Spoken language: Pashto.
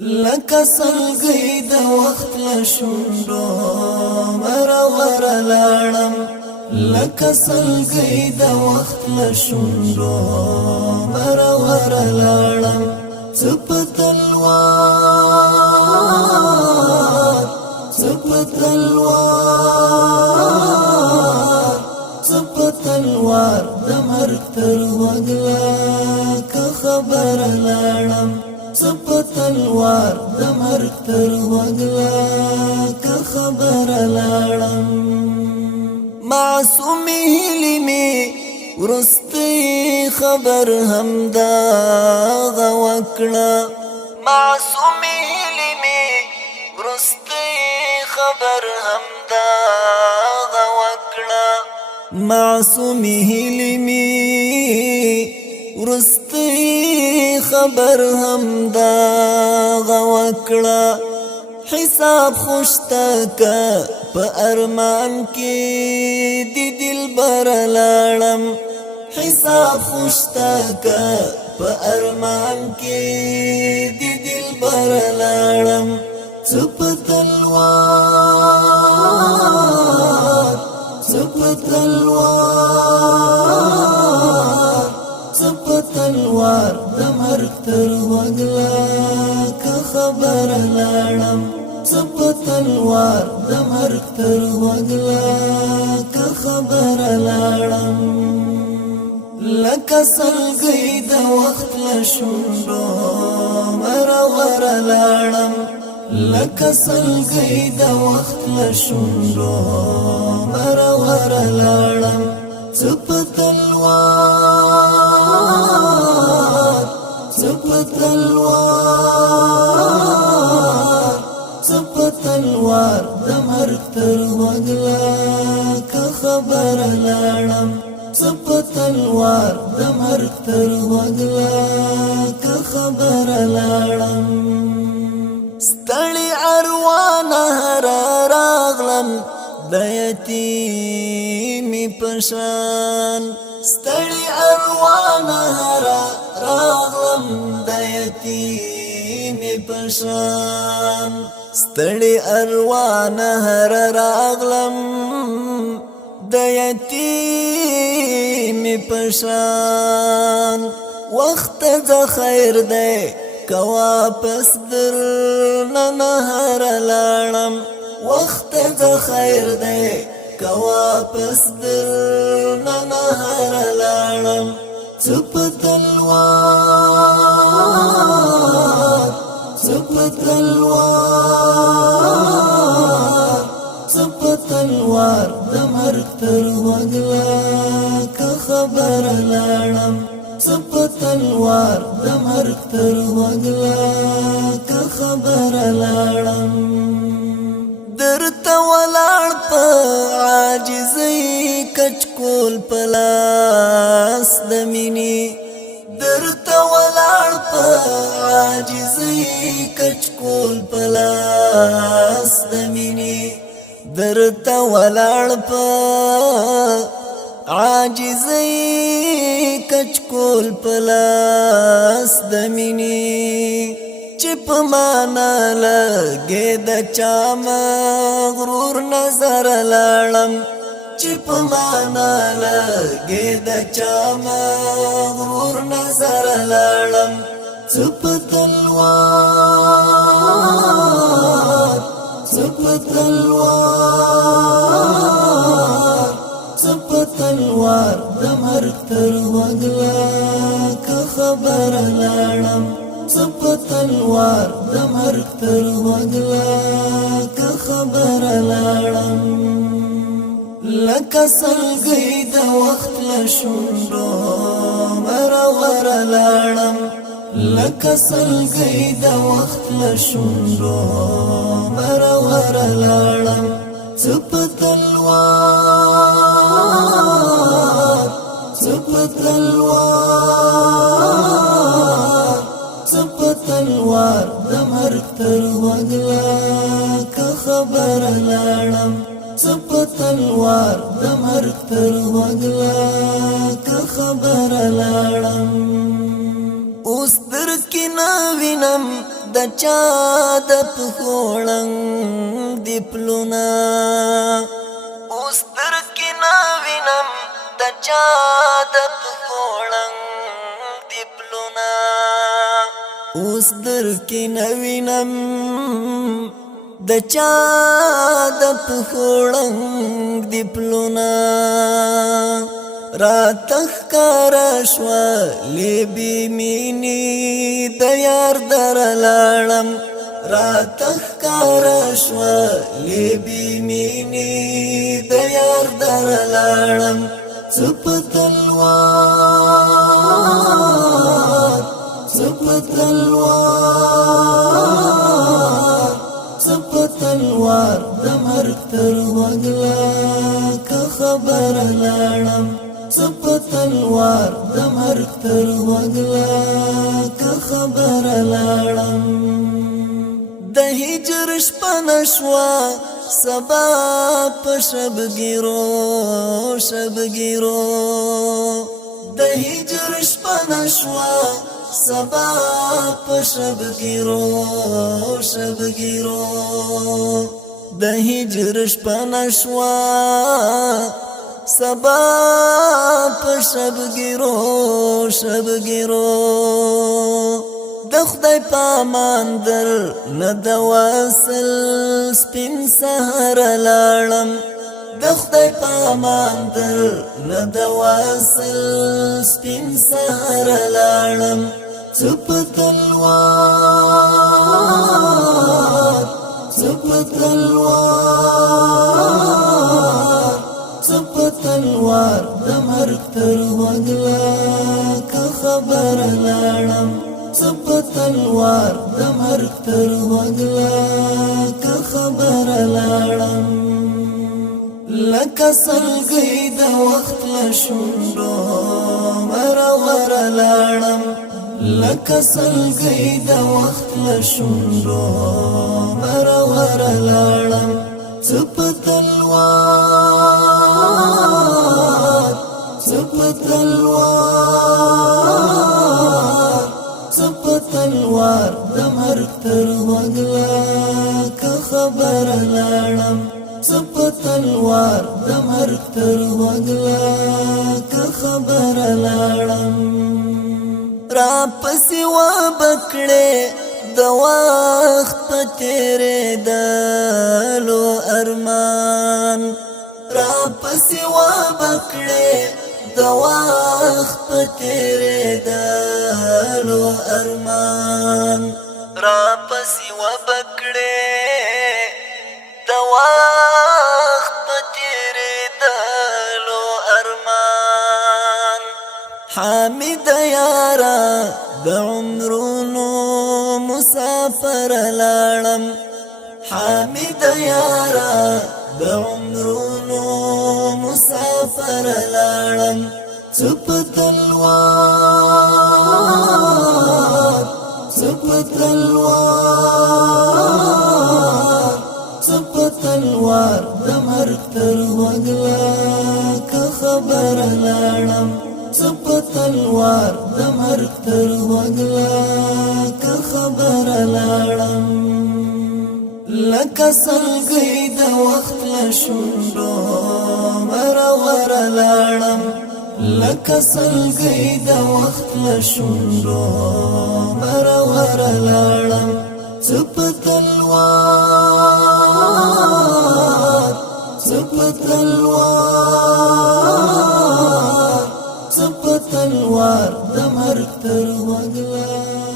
لکه سلګۍ د وخت له شونډو مرور لاړم لکه سلګۍ د وخت له شونډو مرور لاړم څه په تلوار څه په تلوار څه په تلوار د مرګ تر وګلا که خبر لاړم څه تلوار د مرګ تر وګلا که خبر لاړم معصومي هیلې مې ورستۍ خبر همدا غوکړه معصومي هیلې مې ورستۍ خبر همدا غوکړه معصومي هیلې مې ورستی خبر همدا غوکړه حساب خوشتا کا په ارمان کې دی دلبر لاړم حساب خوشتا کا په ارمان کې دی دلبر لاړم څه په تلوار څه په تلوار تلوار د مرګ تر وګلا که خبر لاړم څه په تلوار د مرګ تر وګلا که خبر لاړم لکه سلګۍ د وخت له شونډو مرور لاړم لکه سلګۍ د وخت له شونډو مرور لاړم څه په تلوار څه په تلوار څه په تلوار د مرګ تر وګلا که خبر لاړم څه په تلوار د مرګ تر وګلا که خبر لاړم ستړي اروانه راغلم د یتیمې پشان ستړي اروانه راغلم د یتیمې پشان ستړي اروانه راغلم د یتیمې پشان وخت د خیر دی که واپس در نهر لاړم وخت د خیر دی که واپس در نهر لاړم څه په تلوار څه په تلوار څه په تلوار د مرګ تر وګلا که خبر لاړم څه په تلوار د مرګ تر وګلا که خبر لاړم درته ولاړ په عاجزۍ کچکول په لاس د مینې درته ولاړ په عاجزۍ کچکول په لاس د مینې درته ولاړ په عاجزۍ کچکول په لاس د مینې چې په معنا لګې د چا مغرور نظر لاړم چې په معنا لګې د چا مغرور نظر لاړم څه په تلوار څه په تلوار څه په تلوار د مرګ تر وګلا که خبر لاړم څه په تلوار د مرګ تر وګلا که خبر لاړم لکه سلګۍ د وخت له شونډو مرور لاړم لکه سلګۍ د وخت له شونډو مرور لاړم څه په تلوار څه په تلوار څه په تلوار د مرګ تر وګلا که خبر لاړم څه په تلوار د مرګ تر وګلا که خبر لاړم اوس در کې نه وینم د چا د پخوړنګ دی پلونا اوس درکې نه وینم د چا د پخوړنګ دی پلونا اوس درکې نه وینم د چا د پخوړنګ دی پلونا راتخ کارشوا لیبی مینی د یار در لاړم راتخ کارشوا لیبی مینی د یار در لاړم سپتلوار سپتلوار سپتلوار د مرګ تر وګلا که خبر لاړم سپتلوار د مرګ تر وګلا که خبر لاړم د هجر شپه نشوا سبا په شبګیرو د هجر شپه نشوا سبا په شبګیرو د هجر شپه نشوا سبا په شبګیرو د خدای پامان در نه د واصل سپین سهار لاړم د خدای پامان در نه د واصل سپین سهار لاړم سپتلوار سپتلوار سپتلوار د مرګ تر وګلا که خبر لاړم سپتلوار د مرګ تر وګلا که خبر لاړم لکه سلګۍ د وخت له شونډو مرور لاړم لکه سلګۍ د وخت له شونډو مرور لاړم سپتلوار سپتلوار سپتلوار د مرګ تر وګلا که خبر لاړم سپتلوار د مرګ تر وګلا که خبر لاړم را پسې و بکړې د وخت په تېرېدلو ارمان را پسې و بکړې د وخت په تېرېدلو ارمان را پسې و بکړې د وخت په تېرېدلو ارمان حامد یارا د عمرونو مسافر لاړم حامد یارا د عمرونو مسافر لاړم سپتلوار سپتلوار سپتلوار د مرګ تر وګلا که خبر لاړم سپتلوار د مرګ تر وګلا که خبر لاړم لکه سلګۍ د وخت له شونډو مرور لاړم لکه سلګۍ د وخت له شونډو مرور لاړم سپتلوار سپتلوار سپتلوار د مرګ تر وګلا